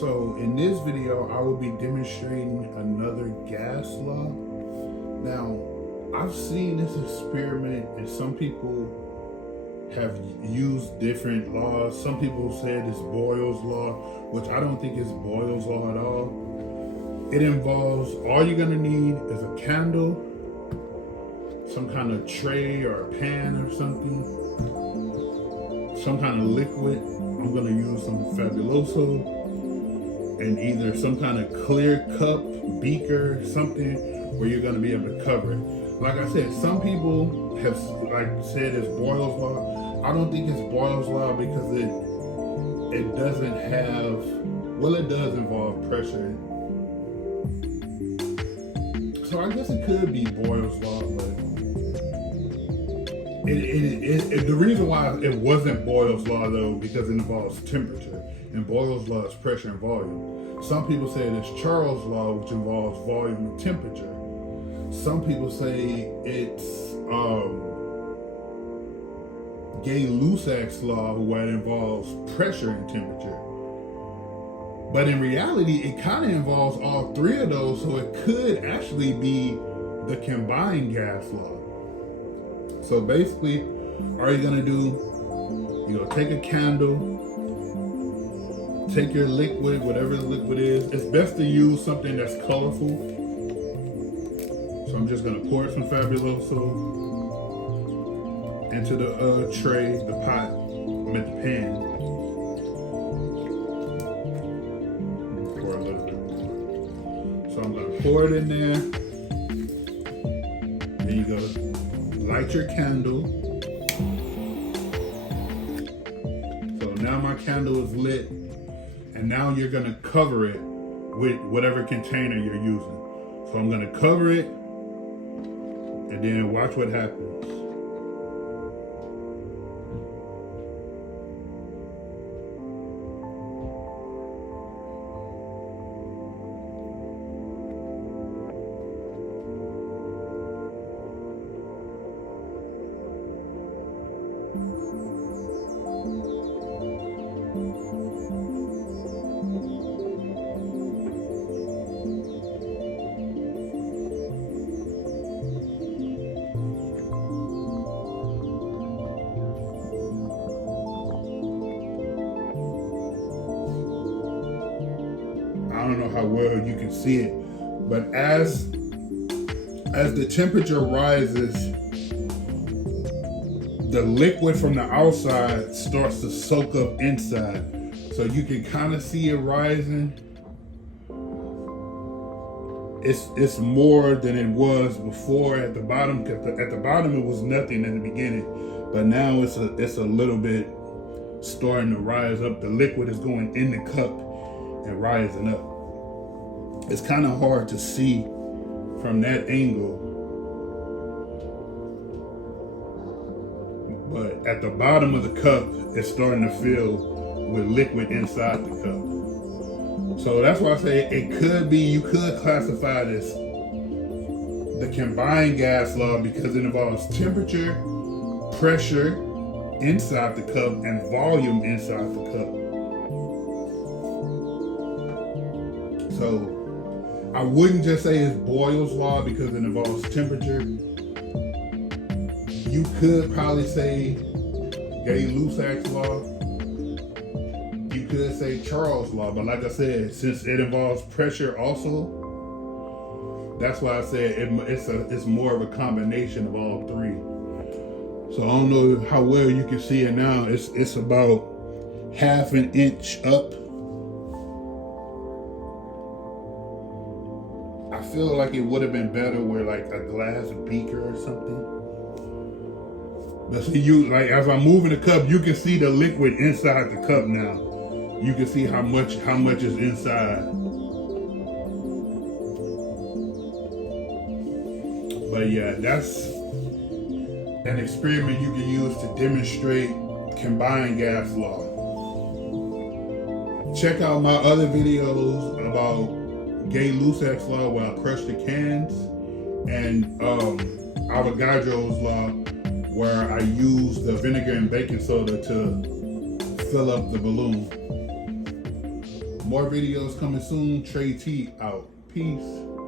So in this video, I will be demonstrating another gas law. Now, I've seen this experiment and some people have used different laws. Some people said it's Boyle's law, which I don't think is Boyle's law at all. It involves, all you're gonna need is a candle, some kind of tray or a pan or something, some kind of liquid. I'm gonna use some Fabuloso, and either some kind of clear cup, beaker, something where you're gonna be able to cover it. Like I said, some people have said it's Boyle's law. I don't think it's Boyle's law because it doesn't have, well, it does involve pressure. So I guess it could be Boyle's law, but the reason why it wasn't Boyle's law though, because it involves temperature, and Boyle's law is pressure and volume. Some people say it's Charles' law, which involves volume and temperature. Some people say it's Gay-Lussac's law, where it involves pressure and temperature. But in reality, it kind of involves all three of those, so it could actually be the combined gas law. So basically, all you're gonna do, you're gonna take a candle, take your liquid, whatever the liquid is. It's best to use something that's colorful. So I'm just gonna pour some Fabuloso into the tray, the pot, the pan. Pour a little bit more. So I'm gonna pour it in there. Then you go light your candle. So now my candle is lit, and now you're gonna cover it with whatever container you're using. So I'm gonna cover it, and then watch what happens. I don't know how well you can see it, but as the temperature rises, the liquid from the outside starts to soak up inside. So you can kind of see it rising. It's more than it was before at the bottom, because at the bottom it was nothing in the beginning, but now it's a little bit starting to rise up. The liquid is going in the cup and rising up. It's kind of hard to see from that angle, but at the bottom of the cup, it's starting to fill with liquid inside the cup. So that's why I say it could be, you could classify this the combined gas law, because it involves temperature, pressure inside the cup, and volume inside the cup. So I wouldn't just say it's Boyle's law because it involves temperature. You could probably say Gay-Lussac's law. You could say Charles' law, but like I said, since it involves pressure also, that's why I said it's more of a combination of all three. So I don't know how well you can see it now. It's about half an inch up. I feel like it would have been better with like a glass beaker or something. But see, like as I'm moving the cup, you can see the liquid inside the cup now. You can see how much is inside. But yeah, that's an experiment you can use to demonstrate combined gas law. Check out my other videos about Gay-Lussac's law, where I crush the cans, and Avogadro's law, where I use the vinegar and baking soda to fill up the balloon. More videos coming soon. Trey T out. Peace.